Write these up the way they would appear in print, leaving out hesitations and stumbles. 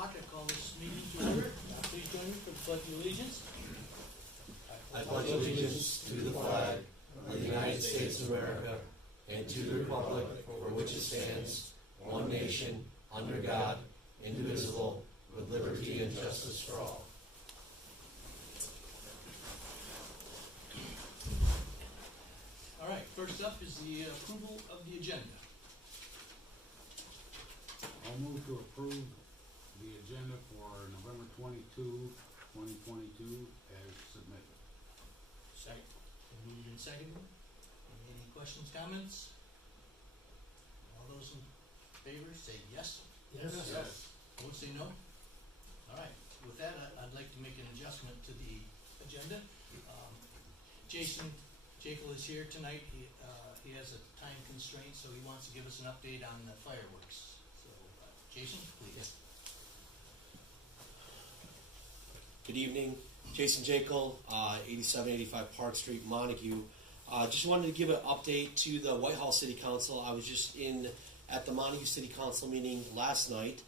o'clock, I call this meeting to order. Please join me for the pledge of allegiance. I pledge allegiance to the flag of the United States of America and to the republic for which it stands, one nation, under God, indivisible, with liberty and justice for all. All right, first up is the approval of the agenda. I'll move to approve the agenda for November 22, 2022 as submitted. Second. Moved and seconded. Any questions, comments? All those in favor say yes. Yes. Opposed say no. All right, with that, I'd like to make an adjustment to the agenda. Jason Jekyll is here tonight. He has a time constraint, so he wants to give us an update on the fireworks. So, Jason, please. Good evening, Jason Jekyll, 8785 Park Street, Montague. Just wanted to give an update to the Whitehall City Council. I was just at the Montague City Council meeting last night.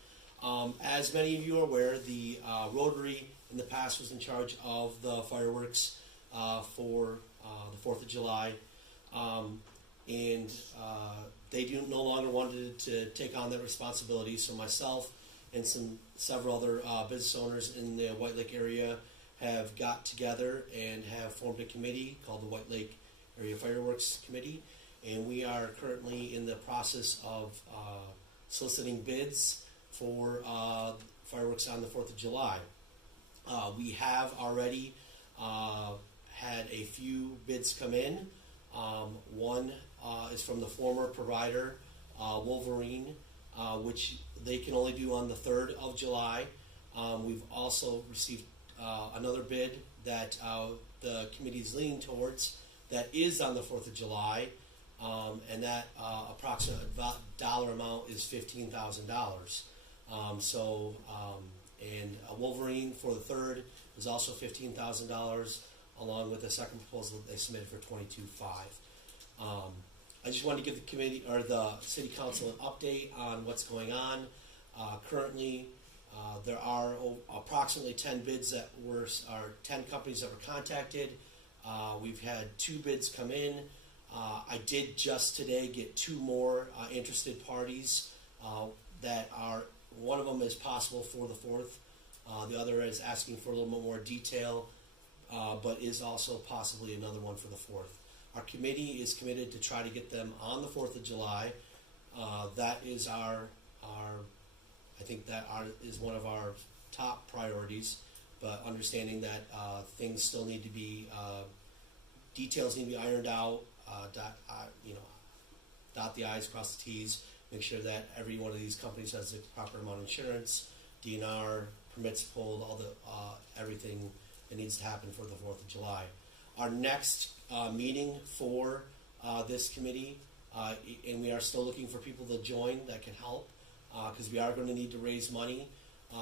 As many of you are aware, the Rotary in the past was in charge of the fireworks for the 4th of July. And they no longer wanted to take on that responsibility, so myself and several other business owners in the White Lake area have got together and have formed a committee called the White Lake Area Fireworks Committee, and we are currently in the process of soliciting bids for fireworks on the 4th of July. We have already had a few bids come in. One is from the former provider, Wolverine, which they can only do on the 3rd of July. We've also received another bid that the committee is leaning towards that is on the 4th of July, and that approximate dollar amount is $15,000. And Wolverine for the 3rd is also $15,000, along with a second proposal that they submitted for $22,500. I just wanted to give the committee or the city council an update on what's going on. Currently, there are approximately 10 bids that were, or 10 companies that were contacted. We've had 2 bids come in. I did just today get 2 more interested parties that are, one of them is possible for the 4th. The other is asking for a little bit more detail, but is also possibly another one for the 4th. Our committee is committed to try to get them on the 4th of July. That is I think that is one of our top priorities, but understanding that things still need to be, details need to be ironed out, dot the I's, cross the T's, make sure that every one of these companies has the proper amount of insurance, DNR, permits pulled, all the everything that needs to happen for the 4th of July. Our next meeting for this committee, and we are still looking for people to join that can help, because we are going to need to raise money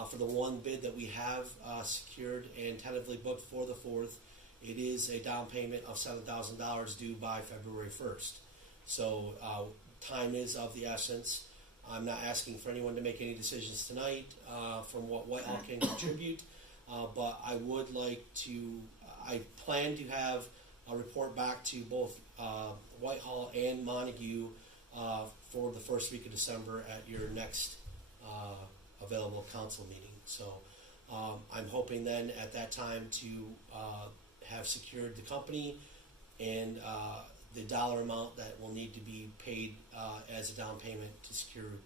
for the one bid that we have secured and tentatively booked for the 4th. It is a down payment of $7,000 due by February 1st. So time is of the essence. I'm not asking for anyone to make any decisions tonight from what Whitehall can contribute, but I would like to, I plan to have a report back to both Whitehall and Montague for the first week of December at your next available council meeting. So I'm hoping then at that time to have secured the company and the dollar amount that will need to be paid as a down payment to secure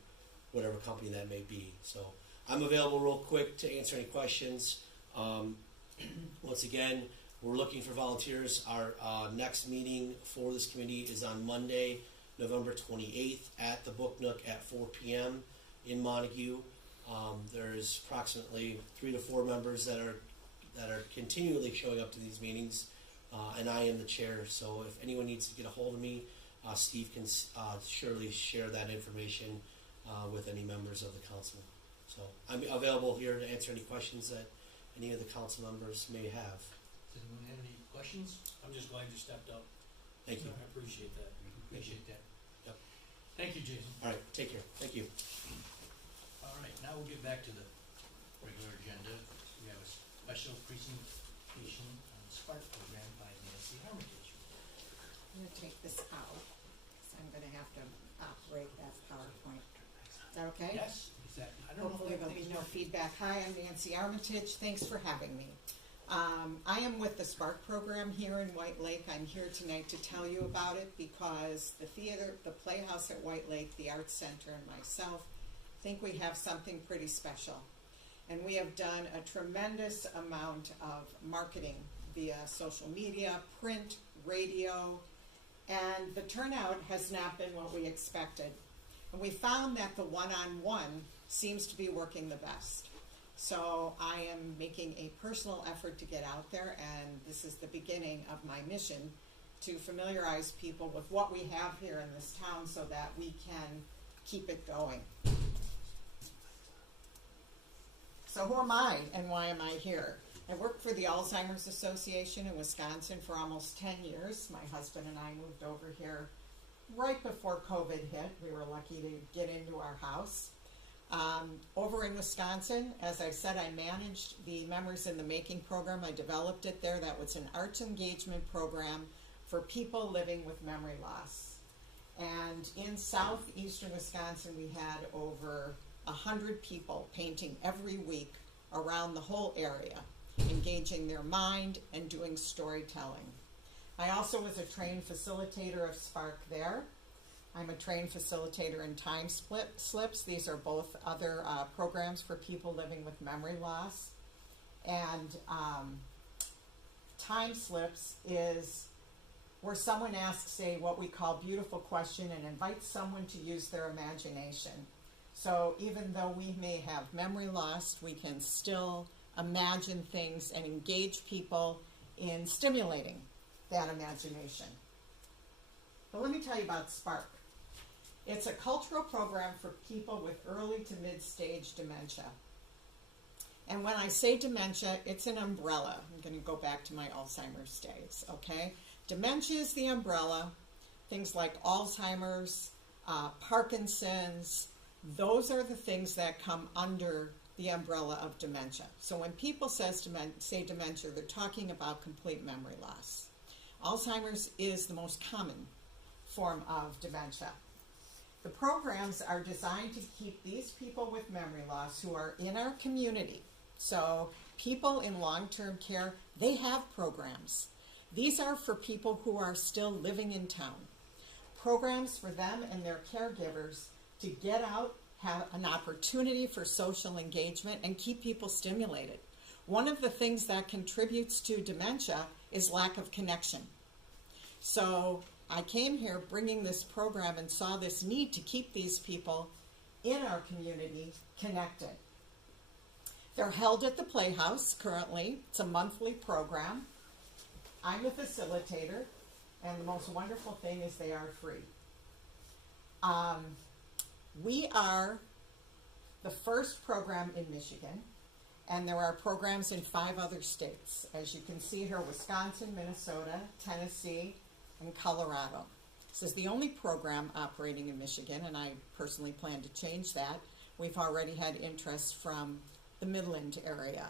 whatever company that may be. So I'm available real quick to answer any questions. Once again, we're looking for volunteers. Our next meeting for this committee is on Monday, November 28th at the Book Nook at 4 p.m. in Montague. There's approximately 3 to 4 members that are continually showing up to these meetings, and I am the chair. So if anyone needs to get a hold of me, Steve can surely share that information with any members of the council. So I'm available here to answer any questions that any of the council members may have. Does anyone have any questions? I'm just glad you stepped up. Thank you. I appreciate that. Appreciate that. Yep. Thank you, Jason. All right, take care. Thank you. All right, now we'll get back to the regular agenda, we have a special presentation on the Spark program by Nancy Armitage. I'm gonna take this out, because I'm gonna have to operate that PowerPoint. Is that okay? Yes, exactly. I don't know Hopefully if there'll be everything's no working. feedback. Hi, I'm Nancy Armitage. Thanks for having me. I am with the Spark program here in White Lake. I'm here tonight to tell you about it because the theater, the Playhouse at White Lake, the Arts Center, and myself think we have something pretty special. And we have done a tremendous amount of marketing via social media, print, radio, and the turnout has not been what we expected. And we found that the one-on-one seems to be working the best. So I am making a personal effort to get out there, and this is the beginning of my mission to familiarize people with what we have here in this town so that we can keep it going. So who am I and why am I here? I worked for the Alzheimer's Association in Wisconsin for almost 10 years. My husband and I moved over here right before COVID hit. We were lucky to get into our house. Over in Wisconsin, as I said, I managed the Memories in the Making program. I developed it there. That was an arts engagement program for people living with memory loss. And in southeastern Wisconsin, we had over 100 people painting every week around the whole area, engaging their mind and doing storytelling. I also was a trained facilitator of Spark there. I'm a trained facilitator in Time Slips. These are both other programs for people living with memory loss. And Time Slips is where someone asks a what we call beautiful question and invites someone to use their imagination. So even though we may have memory loss, we can still imagine things and engage people in stimulating that imagination. But let me tell you about Spark. It's a cultural program for people with early to mid-stage dementia. And when I say dementia, it's an umbrella. I'm going to go back to my Alzheimer's days, okay? Dementia is the umbrella. Things like Alzheimer's, Parkinson's, those are the things that come under the umbrella of dementia. So when people say dementia, they're talking about complete memory loss. Alzheimer's is the most common form of dementia. The programs are designed to keep these people with memory loss who are in our community. So people in long-term care, they have programs. These are for people who are still living in town. Programs for them and their caregivers to get out, have an opportunity for social engagement, and keep people stimulated. One of the things that contributes to dementia is lack of connection. So I came here bringing this program and saw this need to keep these people in our community connected. They're held at the Playhouse currently. It's a monthly program. I'm a facilitator, and the most wonderful thing is they are free. We are the first program in Michigan, and there are programs in 5 other states. As you can see here, Wisconsin, Minnesota, Tennessee, and Colorado. This is the only program operating in Michigan, and I personally plan to change that. We've already had interest from the Midland area.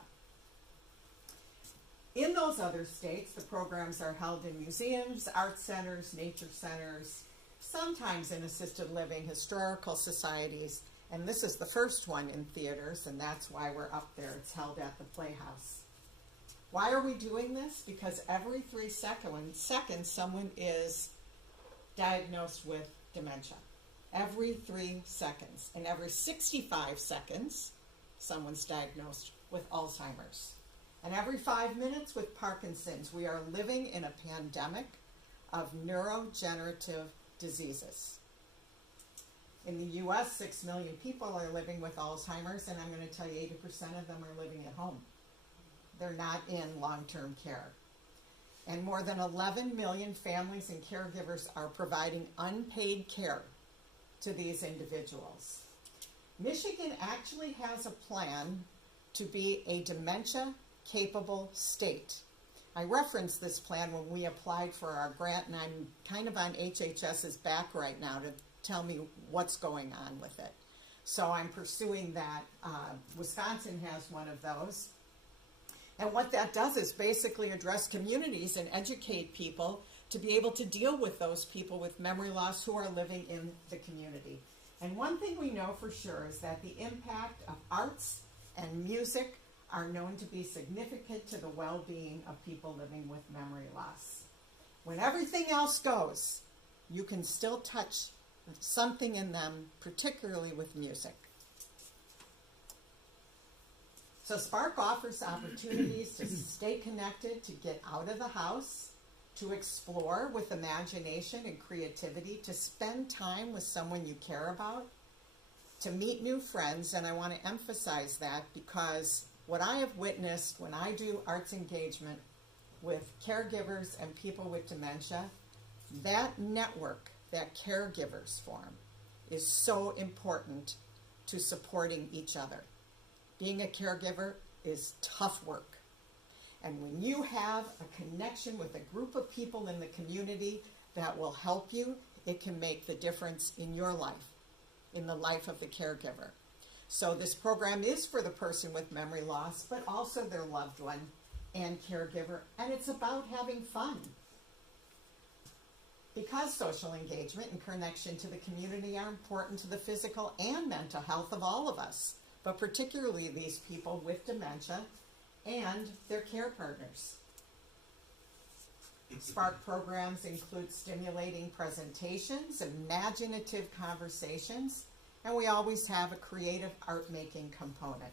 In those other states, the programs are held in museums, art centers, nature centers, sometimes in assisted living, historical societies, and this is the first one in theaters, and that's why we're up there. It's held at the Playhouse. Why are we doing this? Because every 3 seconds, someone is diagnosed with dementia. Every 3 seconds. And every 65 seconds, someone's diagnosed with Alzheimer's. And every 5 minutes with Parkinson's. We are living in a pandemic of neurodegenerative diseases. In the U.S., 6 million people are living with Alzheimer's, and I'm going to tell you 80% of them are living at home. They're not in long-term care. And more than 11 million families and caregivers are providing unpaid care to these individuals. Michigan actually has a plan to be a dementia-capable state. I referenced this plan when we applied for our grant, and I'm kind of on HHS's back right now to tell me what's going on with it. So I'm pursuing that. Wisconsin has one of those. And what that does is basically address communities and educate people to be able to deal with those people with memory loss who are living in the community. And one thing we know for sure is that the impact of arts and music are known to be significant to the well-being of people living with memory loss. When everything else goes, you can still touch something in them, particularly with music. So Spark offers opportunities to stay connected, to get out of the house, to explore with imagination and creativity, to spend time with someone you care about, to meet new friends. And I want to emphasize that because what I have witnessed when I do arts engagement with caregivers and people with dementia, that network that caregivers form is so important to supporting each other. Being a caregiver is tough work. And when you have a connection with a group of people in the community that will help you, it can make the difference in your life, in the life of the caregiver. So this program is for the person with memory loss, but also their loved one and caregiver, and it's about having fun. Because social engagement and connection to the community are important to the physical and mental health of all of us, but particularly these people with dementia and their care partners. Spark programs include stimulating presentations, imaginative conversations, and we always have a creative art-making component.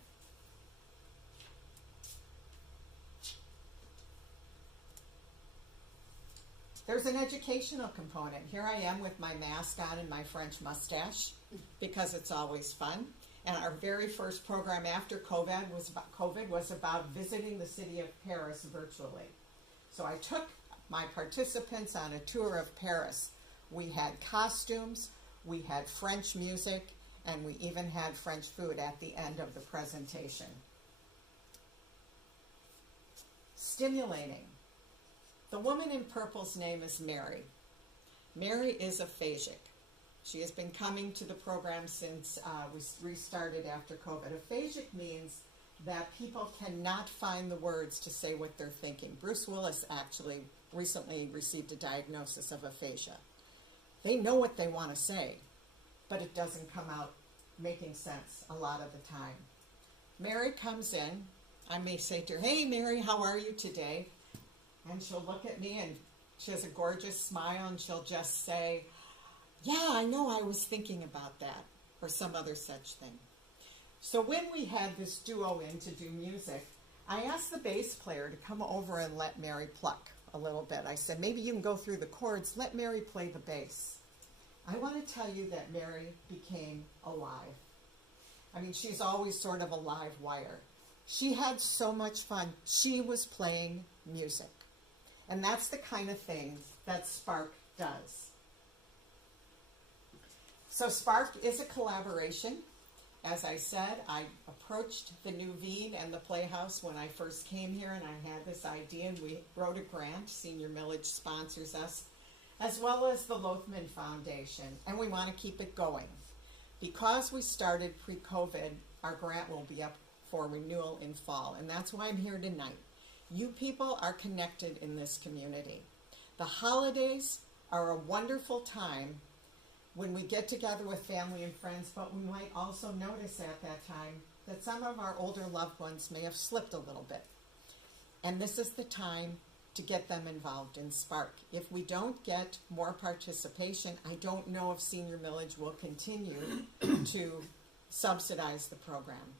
There's an educational component. Here I am with my mask on and my French mustache because it's always fun. And our very first program after COVID was about visiting the city of Paris virtually. So I took my participants on a tour of Paris. We had costumes, we had French music, and we even had French food at the end of the presentation. Stimulating. The woman in purple's name is Mary. Mary is aphasic. She has been coming to the program since we restarted after COVID. Aphasic means that people cannot find the words to say what they're thinking. Bruce Willis actually recently received a diagnosis of aphasia. They know what they want to say, but it doesn't come out making sense a lot of the time. Mary comes in. I may say to her, "Hey, Mary, how are you today?" And she'll look at me, and she has a gorgeous smile, and she'll just say, "Yeah, I know, I was thinking about that," or some other such thing. So when we had this duo in to do music, I asked the bass player to come over and let Mary pluck a little bit. I said, "Maybe you can go through the chords, let Mary play the bass." I want to tell you that Mary became alive. I mean, she's always sort of a live wire. She had so much fun. She was playing music. And that's the kind of thing that Spark does. So Spark is a collaboration. As I said, I approached the New Veen and the Playhouse when I first came here, and I had this idea, and we wrote a grant. Senior Millage sponsors us, as well as the Lothman Foundation, and we want to keep it going. Because we started pre-COVID, our grant will be up for renewal in fall, and that's why I'm here tonight. You people are connected in this community. The holidays are a wonderful time when we get together with family and friends, but we might also notice at that time that some of our older loved ones may have slipped a little bit. And this is the time to get them involved in Spark. If we don't get more participation, I don't know if Senior Millage will continue to subsidize the program.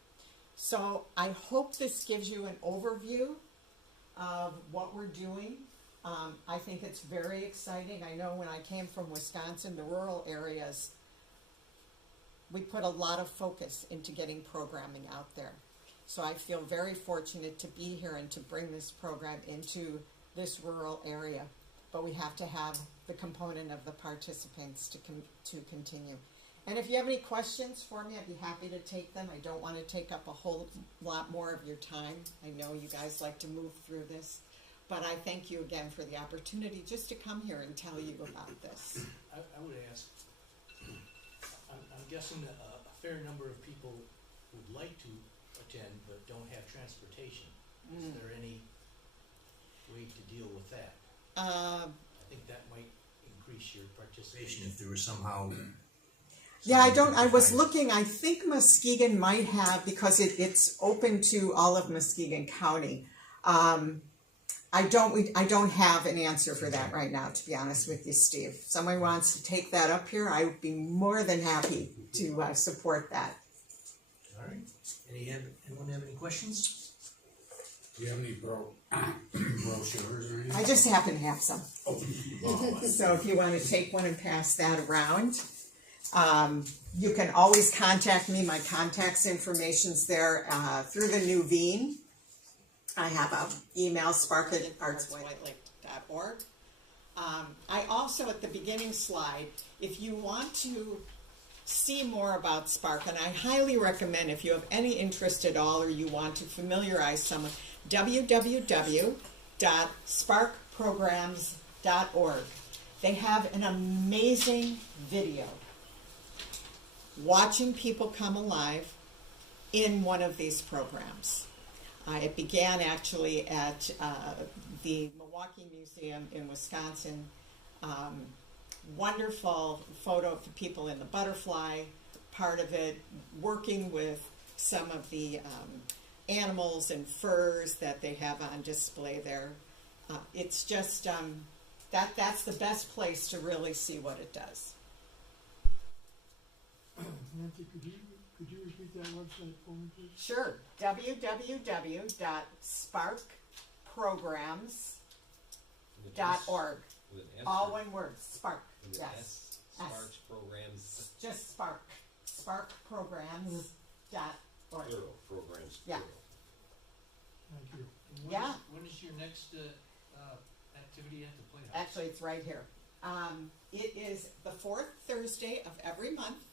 So I hope this gives you an overview of what we're doing. I think it's very exciting. I know when I came from Wisconsin, the rural areas, we put a lot of focus into getting programming out there. So I feel very fortunate to be here and to bring this program into this rural area. But we have to have the component of the participants to continue. And if you have any questions for me, I'd be happy to take them. I don't want to take up a whole lot more of your time. I know you guys like to move through this. But I thank you again for the opportunity just to come here and tell you about this. I would ask, I'm guessing that fair number of people would like to attend but don't have transportation. Is there any way to deal with that? I think that might increase your participation if there was somehow. Yeah, I was looking, I think Muskegon might have, because it's open to all of Muskegon County. I don't have an answer for that right now, to be honest with you, Steve. If someone wants to take that up here, I would be more than happy to support that. All right. Anyone have any questions? Do you have any brochures or anything? I just happen to have some. So if you want to take one and pass that around, you can always contact me. My contacts information's there through the new Veen. I have an email, spark@artswhitelake.org. I also, at the beginning slide, if you want to see more about Spark, and I highly recommend, if you have any interest at all or you want to familiarize someone, www.sparkprograms.org. They have an amazing video watching people come alive in one of these programs. It began actually at the Milwaukee Museum in Wisconsin. Wonderful photo of the people in the butterfly part of it, working with some of the animals and furs that they have on display there. It's just, that's the best place to really see what it does. Nancy, could you repeat that website for me, please? Sure. www.sparkprograms.org. With an S All or one word. Spark. with an Yes. S? Sparks programs, Just Spark. Sparkprograms.org. plural, programs, Yeah. plural. Thank you. And when Yeah. When is your next activity at the Playhouse? Actually, it's right here. It is the fourth Thursday of every month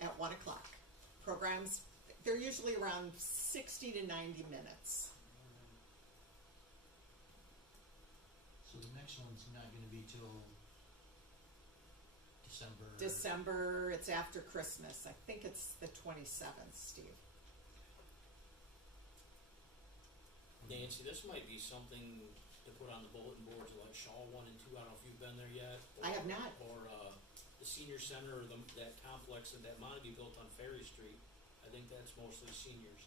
at 1 o'clock. Programs, they're usually around 60 to 90 minutes. So the next one's not going to be till December. December, it's after Christmas. I think it's the 27th, Steve. Nancy, this might be something to put on the bulletin boards like Shaw 1 and 2. I don't know if you've been there yet. I have not. Or the senior center, or that complex that Montague built on Ferry Street. I think that's mostly seniors.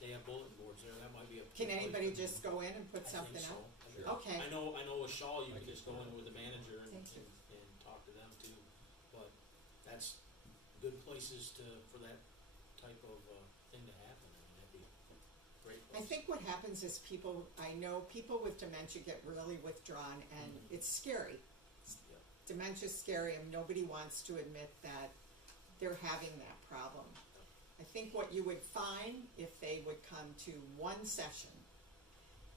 They have bulletin boards there. That might be a. Can anybody just go in and put I something think so. up? Sure. Okay. I know with Shaw, you can just go in with the manager and Thank you. talk to them too. But that's good places for that type of thing to happen. I mean, that'd be a great place. I think what happens is I know people with dementia get really withdrawn, and it's scary. Yeah. Dementia's scary, and nobody wants to admit that they're having that problem. I think what you would find if they would come to one session,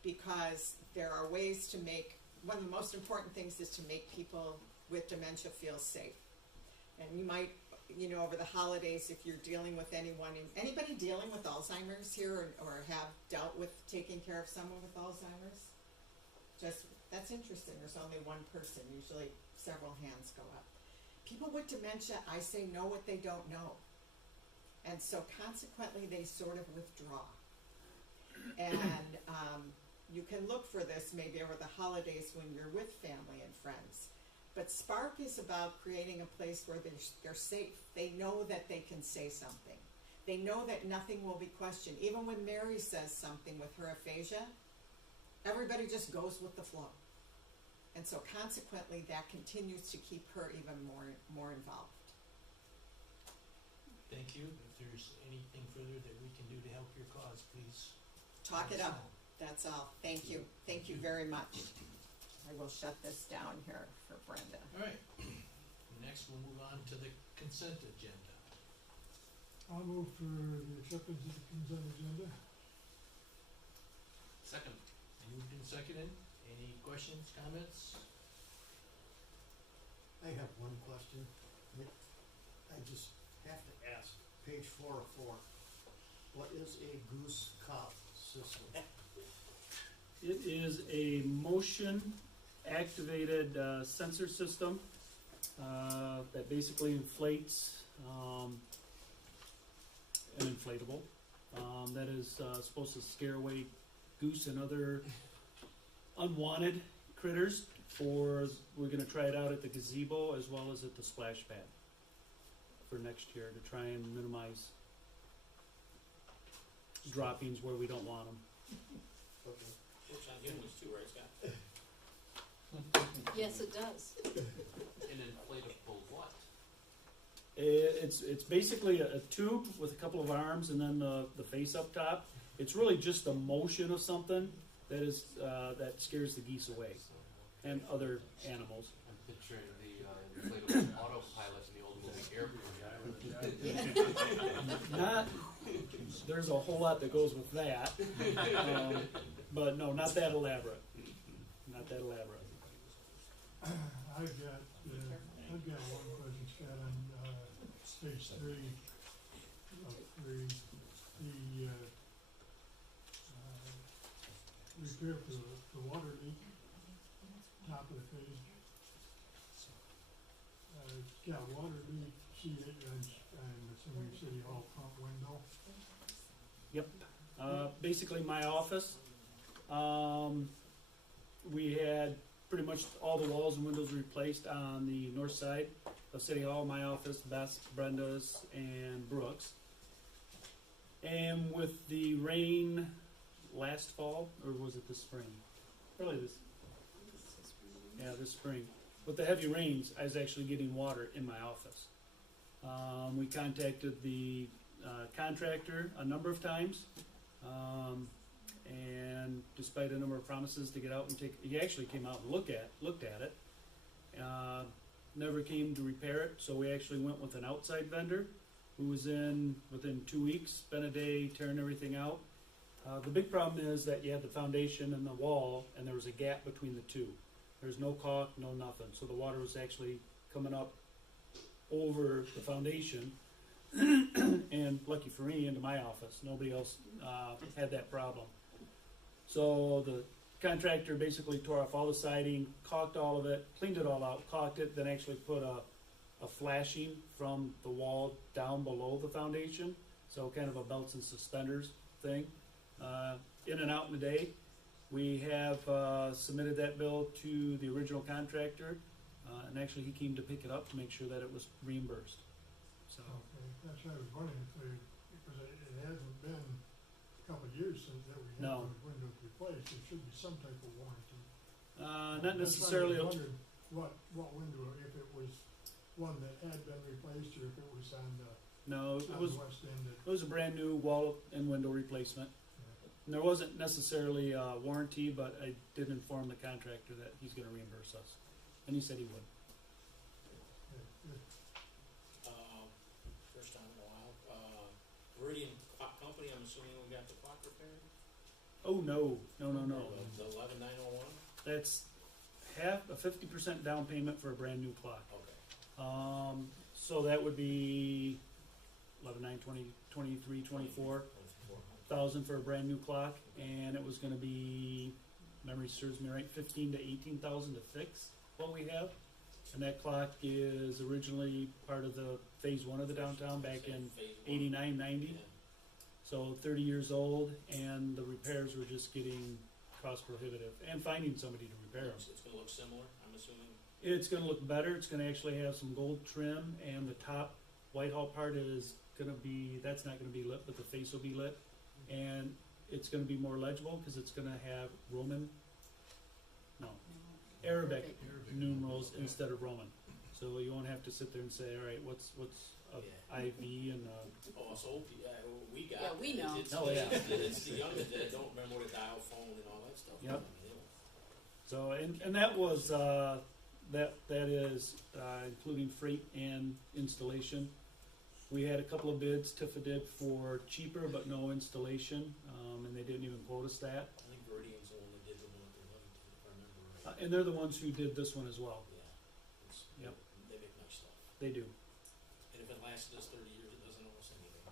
because there are ways to make, one of the most important things is to make people with dementia feel safe. And you might, over the holidays, if you're dealing with anybody dealing with Alzheimer's here, or have dealt with taking care of someone with Alzheimer's? That's interesting. There's only one person. Usually several hands go up. People with dementia, I say, know what they don't know. And so consequently, they sort of withdraw. And you can look for this maybe over the holidays when you're with family and friends. But Spark is about creating a place where they're safe. They know that they can say something. They know that nothing will be questioned. Even when Mary says something with her aphasia, everybody just goes with the flow. And so consequently, that continues to keep her even more involved. Thank you. If there's anything further that we can do to help your cause, please. Talk it let us up. know. That's all. Thank you. Thank you very much. I will shut this down here for Brenda. All right. Next, we'll move on to the consent agenda. I'll move for the acceptance of the consent agenda. Second. Moved and seconded. Any questions, comments? I have one question. I just have to ask, page 404, what is a goose cop system? It is a motion-activated sensor system that basically inflates an inflatable that is supposed to scare away goose and other unwanted critters. We're going to try it out at the gazebo as well as at the splash pad for next year to try and minimize droppings where we don't want them. Okay. Works on humans too, right, Scott? Yes, it does. An inflatable what? It's basically a tube with a couple of arms and then the face up top. It's really just the motion of something that scares the geese away and other animals. I'm picturing the inflatable autopilot in the old movie Airplane. Not, there's a whole lot that goes with that, but no, not that elaborate. Not that elaborate. I've got one question, Scott, on, page 3 of 3, the, repair for the water leak, top of the page. It's got water leak, see it, I'm assuming City Hall front window. Yep. Basically, my office. We had pretty much all the walls and windows replaced on the north side of City Hall. My office, Beth's, Brenda's, and Brooks. And with the rain last fall, or was it this spring? Really this. Yeah, this spring. With the heavy rains, I was actually getting water in my office. We contacted the contractor a number of times, and despite a number of promises to get out and he actually came out and looked at it. Never came to repair it, so we actually went with an outside vendor who was in within 2 weeks, spent a day tearing everything out. The big problem is that you had the foundation and the wall, and there was a gap between the two. There's no caulk, no nothing. So the water was actually coming up over the foundation, and lucky for me, into my office. Nobody else had that problem. So the contractor basically tore off all the siding, caulked all of it, cleaned it all out, caulked it, then actually put a flashing from the wall down below the foundation. So kind of a belts and suspenders thing. In and out in a day. We have submitted that bill to the original contractor, and actually he came to pick it up to make sure that it was reimbursed. So Okay, that's what I was wondering, because it hasn't been a couple of years since that we had No. those windows replaced. There should be some type of warranty. not necessarily. I wondered what window, if it was one that had been replaced or if it was on the, No, it on was the west end. it was a brand new wall and window replacement. And there wasn't necessarily a warranty, but I did inform the contractor that he's going to reimburse us, and he said he would. First time in a while. Viridian Clock Company, I'm assuming we got the clock repaired? Oh no. The 11901? That's half a 50% down payment for a brand new clock. Okay. So that would be 11, 9, 20, 23, 24,000 for a brand new clock, and it was going to be, memory serves me right, 15 to 18,000 to fix what we have. And that clock is originally part of the phase 1 of the downtown back in Phase 89, 90. Yeah. So 30 years old, and the repairs were just getting cost prohibitive, and finding somebody to repair them. It's gonna look similar, I'm assuming? It's going to look better. It's going to actually have some gold trim, and the top Whitehall part is going to be, that's not going to be lit, but the face will be lit. And it's going to be more legible because it's going to have Arabic numerals instead of Roman. So you won't have to sit there and say, all right, what's a IV and Oh, so, we got. Yeah, we know. It's, Oh, yeah. It's the young that don't remember what a dial phone and all that stuff. Yep. Yeah. so and that was that is including freight and installation. We had a couple of bids. Tifa did for cheaper but no installation, and they didn't even quote us that. I think Viridian's the one that did the one at Livingston, if I remember right. And they're the ones who did this one as well. Yeah. Yep. They make nice stuff. They do. And if it lasted us 30 years, it doesn't owe us anything.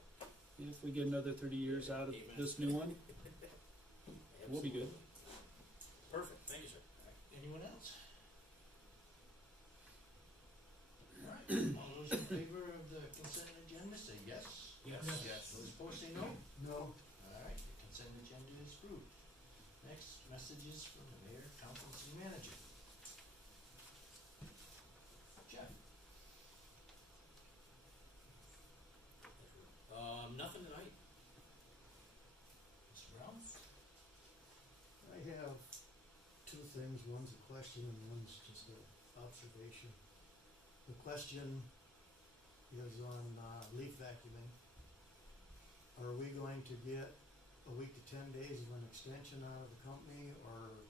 If we get another 30 years out of Amen. this new one, we'll be good. Absolutely. Perfect, thank you, sir. Anyone else? All right, all those in favor of the consent agenda say yes. Yes. Those No. Alright, the consent agenda is approved. Next, messages from the mayor, council, and city manager. Jeff? Nothing tonight. Mr. Brown? I have two things. One's a question and one's just an observation. The question is on leaf vacuuming. Are we going to get a week to 10 days of an extension out of the company or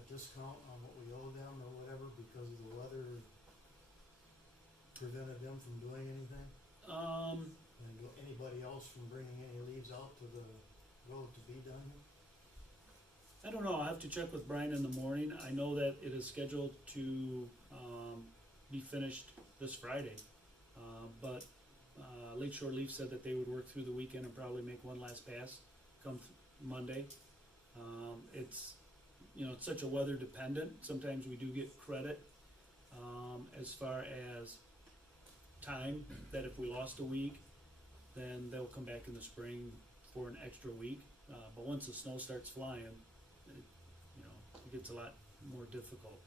a discount on what we owe them or whatever because of the weather prevented them from doing anything? And anybody else from bringing any leaves out to the road to be done here? I don't know, I'll have to check with Brian in the morning. I know that it is scheduled to, be finished this Friday. But Lakeshore Leaf said that they would work through the weekend and probably make one last pass come Monday. It's, it's such a weather dependent. Sometimes we do get credit as far as time, that if we lost a week, then they'll come back in the spring for an extra week. But once the snow starts flying, it gets a lot more difficult.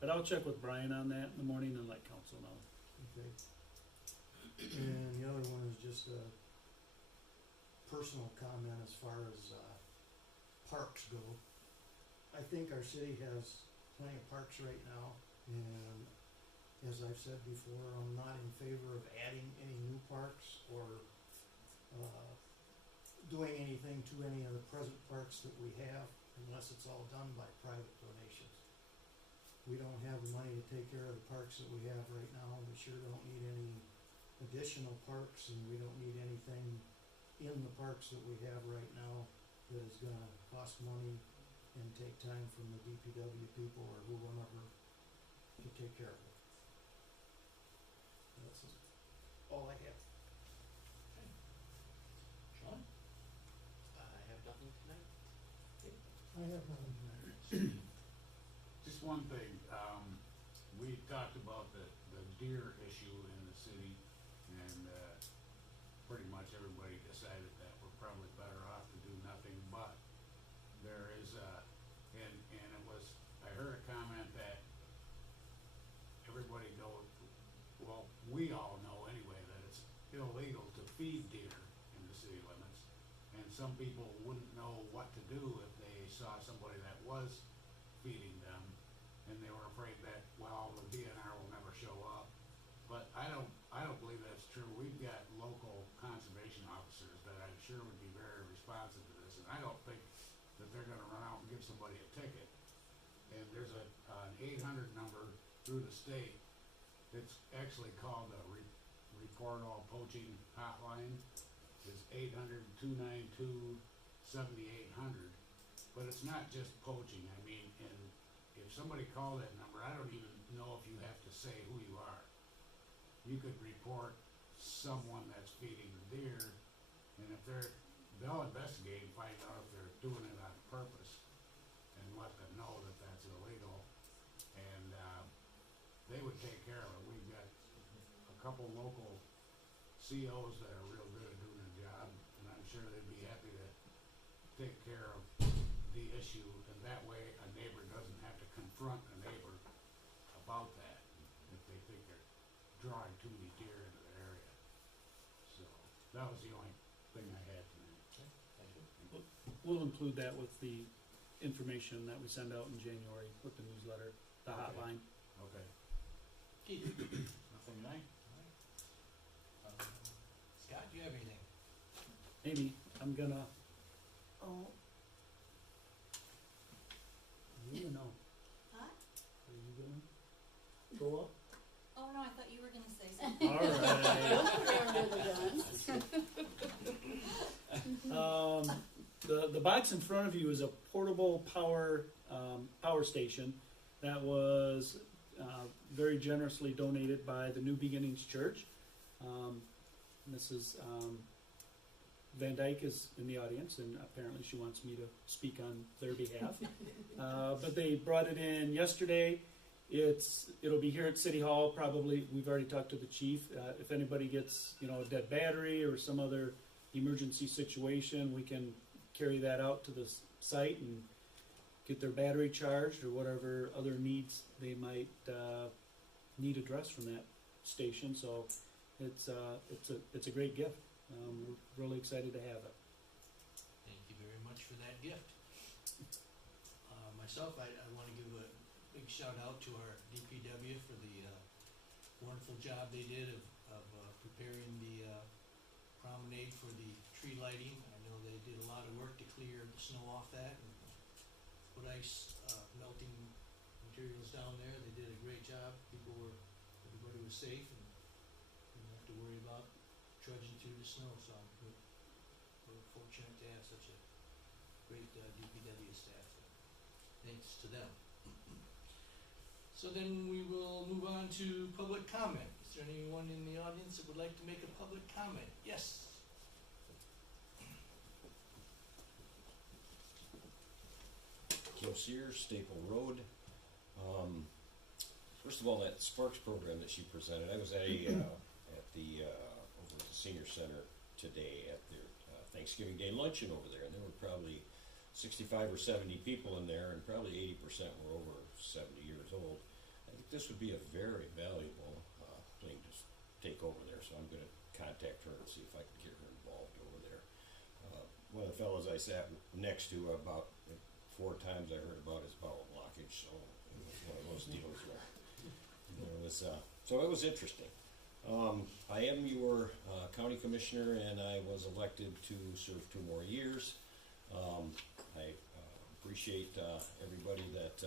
But I'll check with Brian on that in the morning and let council know. Okay. And the other one is just a personal comment as far as parks go. I think our city has plenty of parks right now, and as I've said before, I'm not in favor of adding any new parks or doing anything to any of the present parks that we have unless it's all done by private donations. We don't have the money to take care of the parks that we have right now. We sure don't need any additional parks, and we don't need anything in the parks that we have right now that is gonna cost money and take time from the DPW people or whoever to take care of it. That's all I have. Sean? I have nothing tonight. I have nothing tonight. Just one thing, we talked about the deer issue in the city, and, pretty much everybody decided that we're probably better off to do nothing, but there is and it was, I heard a comment that everybody knows, well, we all know anyway, that it's illegal to feed deer in the city limits, and some people wouldn't know what to do if they saw somebody that was feeding them, and they were afraid that, well, the DNR will never show up. But I don't believe that's true. We've got local conservation officers that I'm sure would be very responsive to this, and I don't think that they're gonna run out and give somebody a ticket. And there's an 800 number through the state that's actually called a report all poaching hotline. It's 800-292-7800. But it's not just poaching. I mean, and if somebody called that number, I don't even know if you have to say who you are. You could report someone that's feeding the deer, and if they'll investigate and find out if they're doing it on purpose, and let them know that that's illegal, and they would take care of it. We've got a couple local COs that are real good at doing their job, and I'm sure they'd be happy to take care of the issue, and that way a neighbor doesn't have to confront a neighbor about that if they think they're drawing too many deer into their area. So that was the only thing I had tonight. Thank you. We'll include that with the information that we send out in January with the newsletter, the Okay. hotline. Okay. Keith? Nothing tonight? Alright. Scott, do you have anything? Maybe, I'm gonna, you know, Huh? are you gonna go up? Oh, no, I thought you were gonna say something. All right. The box in front of you is a portable power station that was very generously donated by the New Beginnings Church. Mrs. Van Dyke is in the audience, and apparently she wants me to speak on their behalf. But they brought it in yesterday. It'll be here at City Hall probably. We've already talked to the chief. If anybody gets a dead battery or some other emergency situation, we can carry that out to the site and get their battery charged or whatever other needs they might need addressed from that station. So it's a great gift. We're really excited to have it. Thank you very much for that gift. Myself, I want to give a big shout out to our DPW for the wonderful job they did of preparing the promenade for the tree lighting. I know they did a lot of work to clear the snow off that and put ice melting materials down there. They did a great job. Everybody was safe and didn't have to worry about trudging through the snow. So we're fortunate to have such a great DPW staff. Thanks to them. So then we will move on to public comment. Is there anyone in the audience that would like to make a public comment? Yes. Joe Sears, Staple Road. First of all, that Sparks program that she presented, I was at at the over at the Senior Center today at their Thanksgiving Day luncheon over there, and there were probably 65 or 70 people in there, and probably 80% were over 70 years old. I think this would be a very valuable thing to take over there, so I'm going to contact her and see if I can get her involved over there. One of the fellows I sat next to about 4 times I heard about his bowel blockage, so it was one of those deals where it was, so it was interesting. I am your county commissioner, and I was elected to serve 2 more years. I appreciate everybody that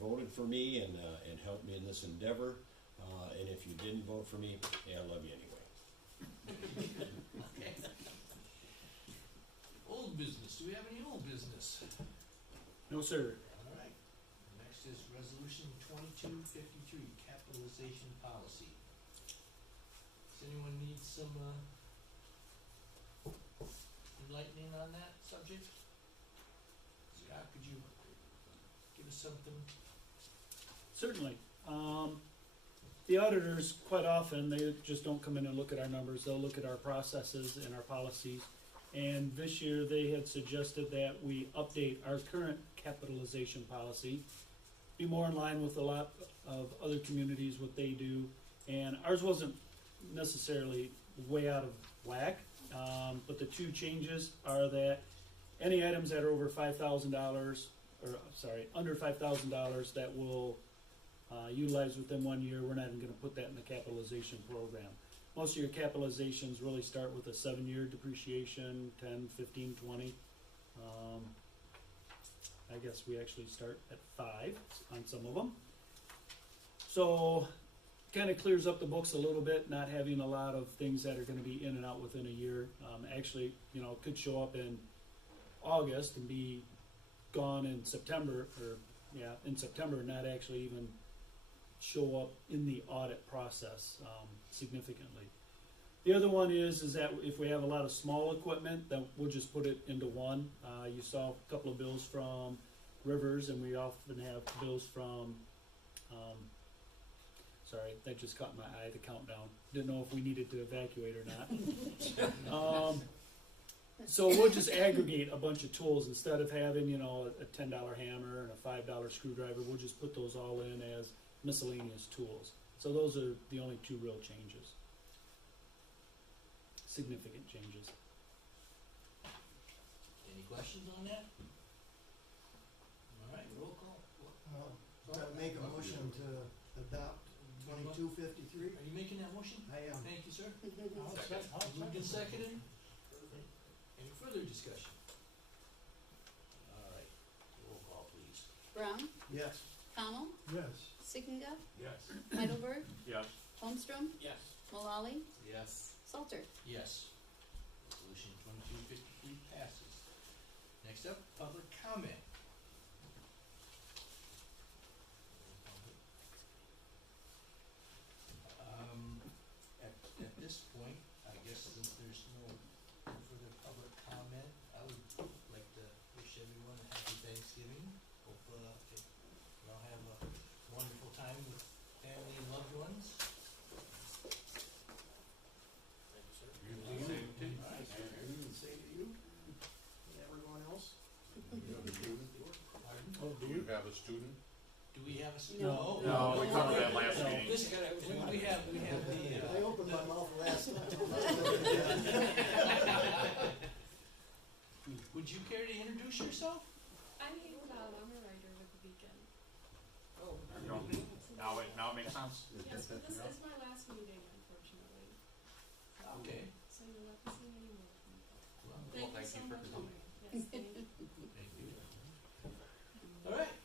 voted for me and helped me in this endeavor. And if you didn't vote for me, I love you anyway. Okay. Old business. Do we have any old business? No, sir. All right. Next is Resolution 2253, Capitalization Policy. Does anyone need some enlightening on that subject? Scott, could you give us something? Certainly. The auditors, quite often, they just don't come in and look at our numbers. They'll look at our processes and our policies. And this year, they had suggested that we update our current capitalization policy, be more in line with a lot of other communities, what they do. And ours wasn't necessarily way out of whack, but the 2 changes are that any items that are over $5,000, or sorry, under $5,000 that will utilize within 1 year, we're not even going to put that in the capitalization program. Most of your capitalizations really start with a 7-year depreciation, 10, 15, 20. I guess we actually start at 5 on some of them. So kind of clears up the books a little bit, not having a lot of things that are going to be in and out within a year. Actually, could show up in August and be gone in September, in September, not actually even show up in the audit process significantly. The other one is that if we have a lot of small equipment, then we'll just put it into one. You saw a couple of bills from Rivers, and we often have bills from, sorry, that just caught my eye, the countdown. Didn't know if we needed to evacuate or not. So we'll just aggregate a bunch of tools instead of having, a $10 hammer and a $5 screwdriver. We'll just put those all in as miscellaneous tools. So those are the only 2 real changes. Significant changes. Any questions on that? All right, roll call. Gotta make a motion to adopt 2253. Are you making that motion? I am. Thank you, sir. Second. Moved and seconded. Any further discussion? All right, roll call, please. Brown, Yes. Connell, Yes. Sickinga, Yes. Heidelberg, Yes. Holmstrom, Yes. Mullally, Yes. Salter. Yes. Resolution 2253 passes. Next up, public comment. At this point, I guess since there's no further public comment, I would like to wish everyone a happy Thanksgiving. Hope you all have a wonderful time with family and loved ones. Thank you, sir. You too. All right. have a student? Do we have a? No. No, we covered that last No. meeting. This, we have the, I opened my mouth last time. would you care to introduce yourself? I'm a writer with the Beacon. Oh. There we go. Now it makes sense. Yes, but this is my last meeting, unfortunately. Okay. So you'll not be seeing any more of me. Well, Thank you thank so you for much. coming. Yes, thank you. Thank you. All right,